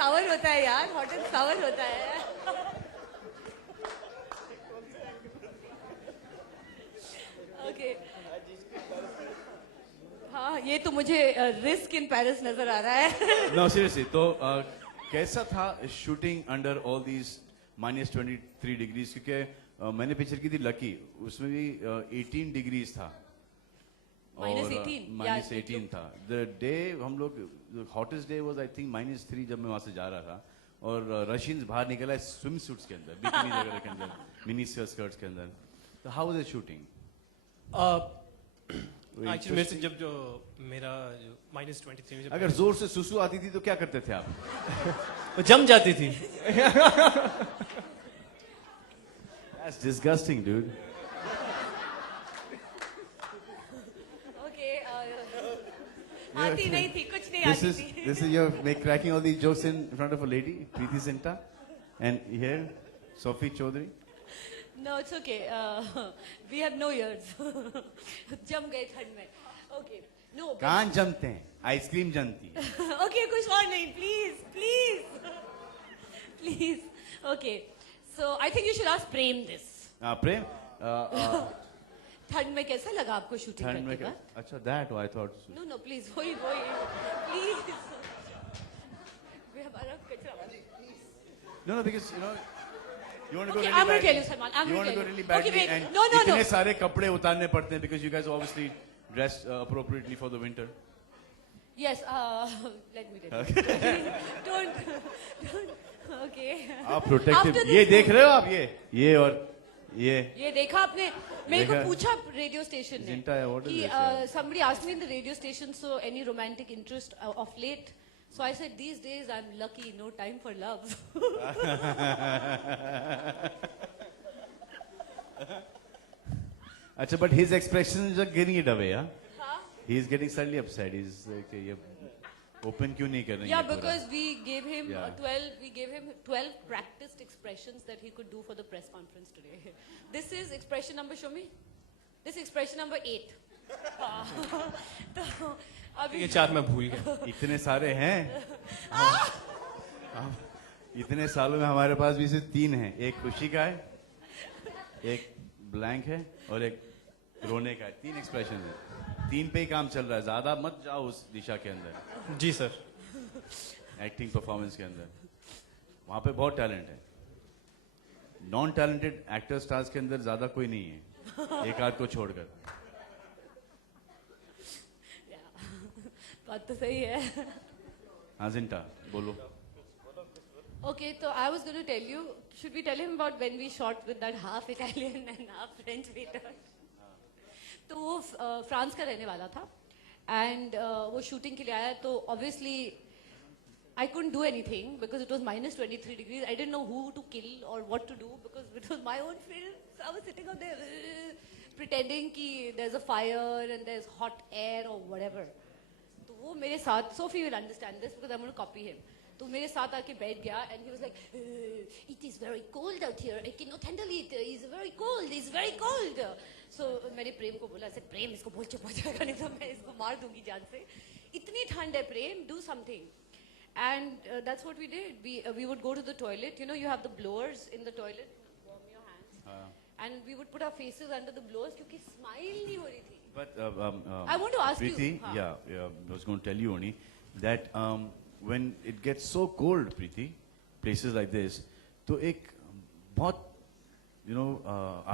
सावर होता है यार, हॉट एंड सावर होता है। ओके हाँ, ये तो मुझे रिस्क इन पेरिस नजर आ रहा है। नो सीरियसली, तो कैसा था shooting under all these -23 degrees? क्योंकि मैंने पिक्चर की थी लकी, उसमें भी 18 डिग्रीज था। -18 था। द डे हम लोग, hottest day was I think -3 जब मैं वहां से जा रहा था, और रशियंस बाहर निकला है स्विम सूट्स के अंदर, बिकिनीज वगैरह के अंदर, मिनी स्कर्ट्स के अंदर। तो how was the shooting? Actually मेरे से जब जो मेरा जो -23 में अगर जोर से सुसु आती थी तो क्या करते थे आप? वो जम जाती थी। That's disgusting, dude. ओके आती नहीं थी, कुछ नहीं आती थी। This is you're cracking all these jokes in front of a lady, Preeti Zinta, and here, Sophie Chaudhary. No, it's okay. We have no ears. जम गए ठंड में। Okay. No. कान जमते हैं, आइसक्रीम जमती है। Okay, कुछ और नहीं, please, please, please. Okay. So I think you should ask Prem this. प्रेम, ठंड में कैसा लगा आपको शूटिंग ठंड में करने का? अच्छा, that I thought. No, no, please, वही, please. वे हमारा कचरा। No, because you know. You want to go Okay, really I'm going to badly. tell you, Salman. I'm You going want to to tell go you. really badly, Okay, wait. and No, no, no. इतने सारे कपड़े उतारने पड़ते हैं because you guys obviously dressed appropriately for the winter. Yes, let me tell you. Don't. Okay. आप protective. After ये this- देख रहे हो आप, ये और ये देखा आपने? मेरे को देखा? पूछा रेडियो स्टेशन ने Zinta, what is कि this, यार? somebody asked me in the radio station, so any romantic interest of late? So I said, these days I'm lucky, no time for love. अच्छा, but his expressions are giving it away, huh? He is getting suddenly upset. He's like, ये open क्यों नहीं कर रहे हैं? Yeah, ये पूरा? because we gave him Yeah. 12 practiced expressions that he could do for the press conference today. This is expression number, show me. This is expression number 8. तो अभी ये 4 मैं भूल गया। इतने सारे हैं। इतने सालों में हमारे पास भी सिर्फ 3 हैं। एक खुशी का है, एक ब्लैंक है, और एक रोने का है। 3 एक्सप्रेशन है, 3 पे ही काम चल रहा है। ज्यादा मत जाओ उस दिशा के अंदर। जी सर। एक्टिंग परफॉर्मेंस के अंदर वहां पे बहुत टैलेंट है। नॉन टैलेंटेड एक्टर स्टार्स के अंदर ज्यादा कोई नहीं है, एक आध को छोड़कर। बात तो सही है। हाँ जिंटा, बोलो। Okay, so I was going to tell you, should we tell him about when we shot with that half Italian and half French waiter? तो वो फ्रांस का रहने वाला था, and वो शूटिंग के लिए आया, तो obviously I couldn't do anything because it was -23 degrees. I didn't know who to kill or what to do because it was my own film. So I was sitting out there pretending कि there's a fire and there's hot air or whatever. तो वो मेरे साथ, Sophie will understand this because I'm going to copy him. तो मेरे साथ आके बैठ गया and he was like, it is very cold out here, I cannot handle it, it's very cold, it's very cold. So मैंने प्रेम को बोला, ऐसे प्रेम इसको बोल चुप हो जाएगा नहीं तो मैं इसको मार दूंगी जान से, इतनी ठंड है प्रेम, do something. And that's what we did. We would go to the toilet, you know, you have the blowers in the toilet, warm your hands, and we would put our faces under the blowers क्योंकि smile नहीं हो रही थी. But I want to ask Preeti, you. yeah, I was going to tell you only that when it gets so cold, Preeti, places like this, तो एक बहुत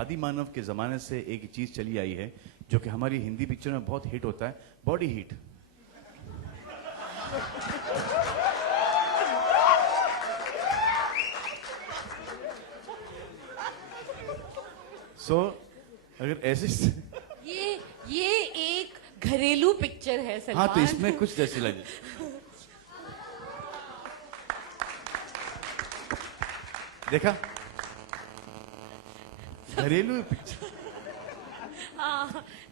आदि मानव के जमाने से एक चीज चली आई है जो कि हमारी हिंदी पिक्चर में बहुत हिट होता है, बॉडी हीट। So अगर ऐसे ये एक घरेलू पिक्चर है सलमान। हाँ, तो इसमें कुछ जैसी लगे। देखा, घरेलू पिक्चर।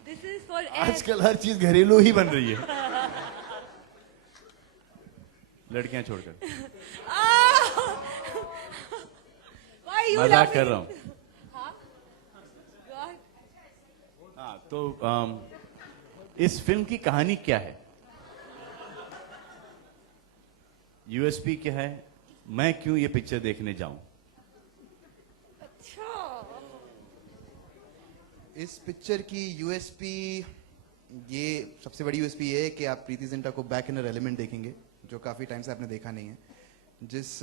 दिस इज फॉर आजकल हर चीज घरेलू ही बन रही है, लड़कियां छोड़कर। मजाक कर रहा हूँ। हाँ, तो इस फिल्म की कहानी क्या है? यूएसपी क्या है, मैं क्यों ये पिक्चर देखने जाऊं? अच्छा, इस पिक्चर की यूएसपी, ये सबसे बड़ी यूएसपी ये है कि आप प्रीति जिंटा को बैक इन एलिमेंट देखेंगे, जो काफ़ी टाइम से आपने देखा नहीं है। जिस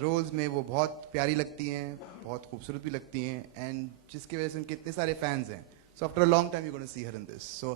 रोल्स में वो बहुत प्यारी लगती हैं, बहुत खूबसूरत भी लगती हैं, एंड जिसकी वजह से उनके इतने सारे फैंस हैं। So after a long time you gonna see her in this. So